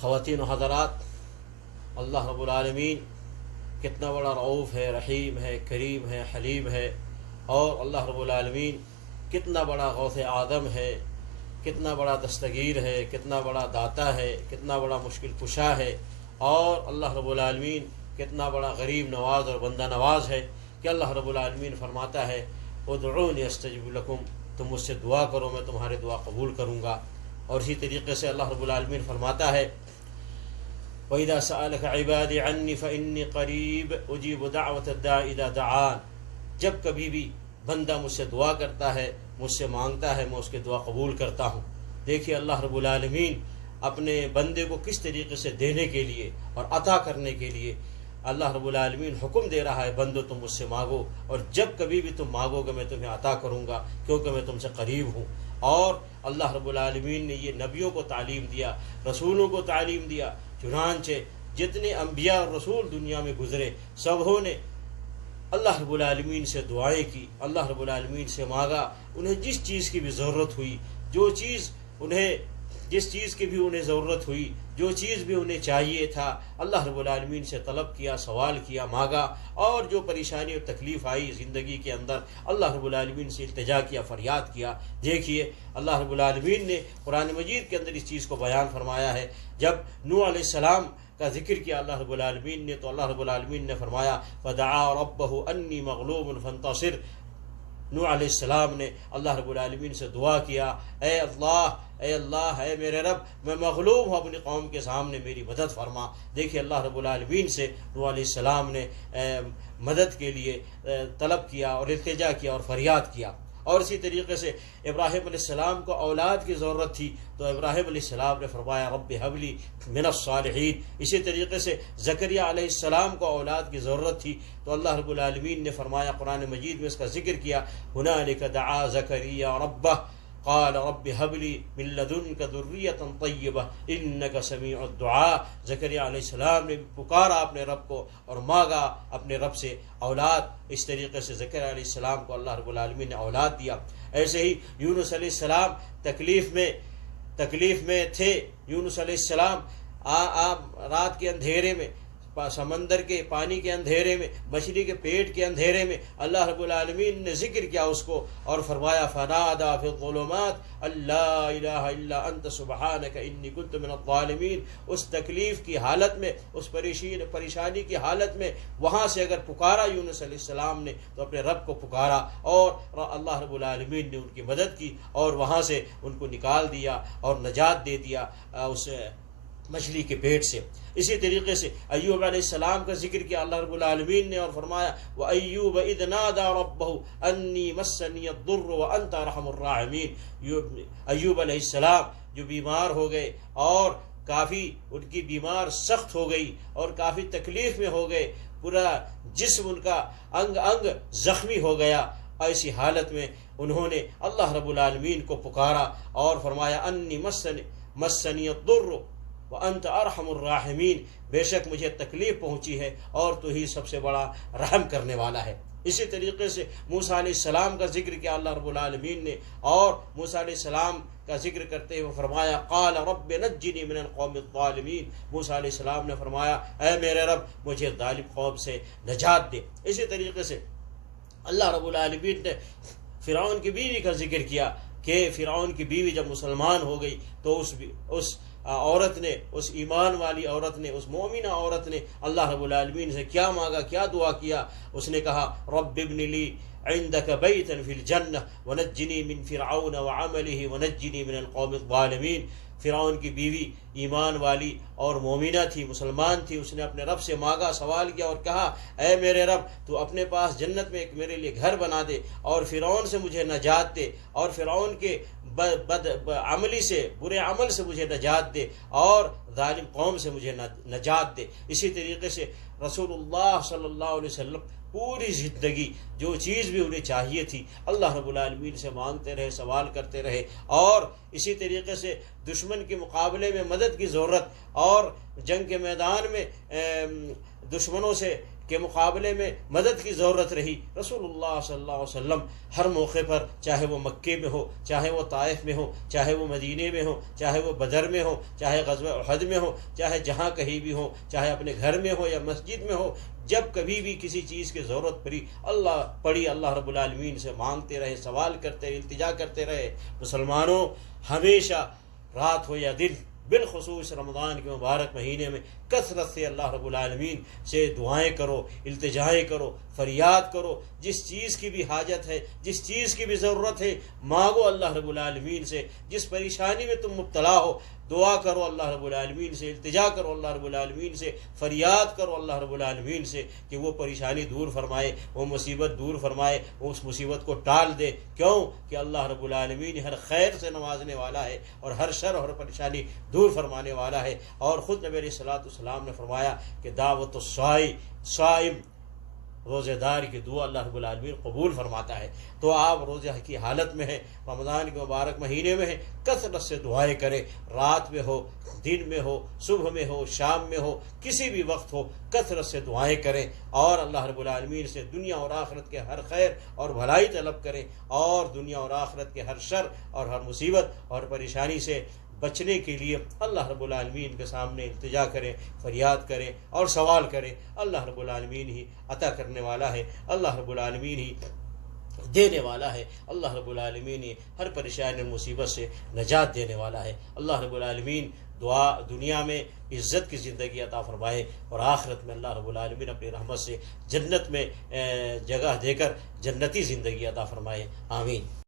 خواتین و حضرات، اللہ رب العالمین کتنا بڑا رعوف ہے، رحیم ہے، کریم ہے، حلیم ہے، اور اللہ رب العالمین کتنا بڑا غوث اعظم ہے، کتنا بڑا دستگیر ہے، کتنا بڑا داتا ہے، کتنا بڑا مشکل کشا ہے، اور اللہ رب العالمین کتنا بڑا غریب نواز اور بندہ نواز ہے کہ اللہ رب العالمین فرماتا ہے ادعونی استجب لکم، تم مجھ سے دعا کرو میں تمہاری دعا قبول کروں گا۔ اور اسی طریقے سے اللہ رب العالمین فرماتا ہے وَإِذَا سَأَلَكَ عِبَادِي عَنِّي فَإِنِّي قَرِيبٌ أُجِيبُ دَعْوَةَ الدَّاعِ إِذَا دَعَانِ، جب کبھی بھی بندہ مجھ سے دعا کرتا ہے، مجھ سے مانگتا ہے، میں اس کی دعا قبول کرتا ہوں۔ دیکھیے اللہ رب العالمین اپنے بندے کو کس طریقے سے دینے کے لیے اور عطا کرنے کے لیے اللہ رب العالمین حکم دے رہا ہے، بندو تم مجھ سے مانگو، اور جب کبھی بھی تم مانگو گے میں تمہیں عطا کروں گا، کیونکہ میں تم سے قریب ہوں۔ اور اللہ رب العالمین نے یہ نبیوں کو تعلیم دیا، رسولوں کو تعلیم دیا، چنانچہ جتنے انبیاء اور رسول دنیا میں گزرے سبوں نے اللہ رب العالمین سے دعائیں کی، اللہ رب العالمین سے مانگا، انہیں جس چیز کی بھی ضرورت ہوئی، جس چیز کی بھی انہیں ضرورت ہوئی، جو چیز بھی انہیں چاہیے تھا، اللہ رب العالمین سے طلب کیا، سوال کیا، مانگا، اور جو پریشانی اور تکلیف آئی زندگی کے اندر اللہ رب العالمین سے التجا کیا، فریاد کیا۔ دیکھیے اللہ رب العالمین نے قرآن مجید کے اندر اس چیز کو بیان فرمایا ہے۔ جب نوح علیہ السلام کا ذکر کیا اللہ رب العالمین نے، تو اللہ رب العالمین نے فرمایا فَدَعَا رَبَّهُ أَنِّي مَغْلُوبٌ فَانتَصِرْ، نوح علیہ السلام نے اللہ رب العالمین سے دعا کیا، اے اللہ اے میرے رب، میں مغلوب ہوں اپنی قوم کے سامنے، میری مدد فرما۔ دیکھیے اللہ رب العالمین سے نوح علیہ السلام نے مدد کے لیے طلب کیا اور التجا کیا اور فریاد کیا۔ اور اسی طریقے سے ابراہیم علیہ السلام کو اولاد کی ضرورت تھی، تو ابراہیم علیہ السلام نے فرمایا رب هب لی من الصالحین۔ اسی طریقے سے زکریا علیہ السلام کو اولاد کی ضرورت تھی، تو اللہ رب العالمین نے فرمایا، قرآن مجید میں اس کا ذکر کیا، هنالک دعا زکریا ربہ قال رب هب لی من لدنک ذریۃ طیبہ انک سمیع الدعاء۔ زکریا علیہ السلام نے پکارا اپنے رب کو اور مانگا اپنے رب سے اولاد۔ اس طریقے سے زکریا علیہ السلام کو اللہ رب العالمین نے اولاد دیا۔ ایسے ہی یونس علیہ السلام تکلیف میں تھے۔ یونس علیہ السلام رات کے اندھیرے میں، سمندر کے پانی کے اندھیرے میں، مچھلی کے پیٹ کے اندھیرے میں اللہ رب العالمین نے ذکر کیا اس کو اور فرمایا فنادى في الظلمات لا الہ الا انت سبحانک انی کنت من الظالمین۔ اس تکلیف کی حالت میں، اس پریشانی کی حالت میں وہاں سے اگر پکارا یونس علیہ السلام نے تو اپنے رب کو پکارا، اور اللہ رب العالمین نے ان کی مدد کی اور وہاں سے ان کو نکال دیا اور نجات دے دیا اس مچھلی کے پیٹ سے۔ اسی طریقے سے ایوب علیہ السلام کا ذکر کیا اللہ رب العالمین نے اور فرمایا وَأَيُّوبَ إِذْ نَادَى رَبَّهُ أَنِّي مَسَّنِيَ الضُّرُّ وَأَنْتَ أَرْحَمُ الرَّاحِمِينَ۔ ایوب علیہ السلام جو بیمار ہو گئے اور کافی ان کی بیمار سخت ہو گئی اور کافی تکلیف میں ہو گئے، پورا جسم ان کا انگ زخمی ہو گیا، ایسی حالت میں انہوں نے اللہ رب العالمین کو پکارا اور فرمایا انی مسنی الضر وانت ارحم الراحمین، بے شک مجھے تکلیف پہنچی ہے اور تو ہی سب سے بڑا رحم کرنے والا ہے۔ اسی طریقے سے موسیٰ علیہ السلام کا ذکر کیا اللہ رب العالمین نے، اور موسیٰ علیہ السلام کا ذکر کرتے ہوئے فرمایا قال رب نجنی من القوم الظالمین۔ موسیٰ علیہ السلام نے فرمایا اے میرے رب مجھے ظالم قوم سے نجات دے۔ اسی طریقے سے اللہ رب العالمین نے فرعون کی بیوی کا ذکر کیا کہ فرعون کی بیوی جب مسلمان ہو گئی تو اس عورت نے، اس ایمان والی عورت نے، اس مومنہ عورت نے اللہ رب العالمین سے کیا مانگا، کیا دعا کیا؟ اس نے کہا رب ابن لی عندک بیتا فی الجنہ ونجنی من فرعون وعملہ ونجنی من القوم الظالمین۔ فرعون کی بیوی ایمان والی اور مومنہ تھی، مسلمان تھی، اس نے اپنے رب سے مانگا، سوال کیا اور کہا اے میرے رب تو اپنے پاس جنت میں ایک میرے لیے گھر بنا دے اور فرعون سے مجھے نجات دے، اور فرعون کے عملی سے، برے عمل سے مجھے نجات دے، اور ظالم قوم سے مجھے نجات دے۔ اسی طریقے سے رسول اللہ صلی اللہ علیہ وسلم پوری زندگی جو چیز بھی انہیں چاہیے تھی اللہ رب العالمین سے مانگتے رہے، سوال کرتے رہے، اور اسی طریقے سے دشمن کے مقابلے میں مدد کی ضرورت اور جنگ کے میدان میں دشمنوں سے کے مقابلے میں مدد کی ضرورت رہی، رسول اللہ صلی اللہ علیہ وسلم ہر موقع پر، چاہے وہ مکے میں ہو، چاہے وہ طائف میں ہو، چاہے وہ مدینے میں ہو، چاہے وہ بدر میں ہو، چاہے غزوہ احد میں ہو، چاہے جہاں کہیں بھی ہو، چاہے اپنے گھر میں ہو یا مسجد میں ہو، جب کبھی بھی کسی چیز کی ضرورت پڑی اللہ رب العالمین سے مانگتے رہے، سوال کرتے رہے، التجا کرتے رہے۔ مسلمانوں ہمیشہ رات ہو یا دن، بالخصوص رمضان کے مبارک مہینے میں کثرت سے اللہ رب العالمین سے دعائیں کرو، التجائیں کرو، فریاد کرو، جس چیز کی بھی حاجت ہے، جس چیز کی بھی ضرورت ہے، مانگو اللہ رب العالمین سے۔ جس پریشانی میں تم مبتلا ہو، دعا کرو اللہ رب العالمین سے، التجا کرو اللہ رب العالمین سے، فریاد کرو اللہ رب العالمین سے کہ وہ پریشانی دور فرمائے، وہ مصیبت دور فرمائے، وہ اس مصیبت کو ٹال دے۔ کیوں کہ اللہ رب العالمین ہر خیر سے نوازنے والا ہے، اور ہر شر اور پریشانی دور فرمانے والا ہے۔ اور خود نبی علیہ السلام نے فرمایا کہ دعوت الصائم، روزے دار کی دعا اللہ رب العالمین قبول فرماتا ہے۔ تو آپ روزہ کی حالت میں ہیں، رمضان کے مبارک مہینے میں ہیں، کثرت سے دعائیں کریں، رات میں ہو، دن میں ہو، صبح میں ہو، شام میں ہو، کسی بھی وقت ہو، کثرت سے دعائیں کریں، اور اللہ رب العالمین سے دنیا اور آخرت کے ہر خیر اور بھلائی طلب کریں، اور دنیا اور آخرت کے ہر شر اور ہر مصیبت اور پریشانی سے بچنے کے لیے اللہ رب العالمین کے سامنے التجا کریں، فریاد کریں اور سوال کریں۔ اللہ رب العالمین ہی عطا کرنے والا ہے، اللہ رب العالمین ہی دینے والا ہے، اللہ رب العالمین ہی ہر پریشانی اور مصیبت سے نجات دینے والا ہے۔ اللہ رب العالمین دنیا میں عزت کی زندگی عطا فرمائے، اور آخرت میں اللہ رب العالمین اپنی رحمت سے جنت میں جگہ دے کر جنتی زندگی عطا فرمائے، آمین۔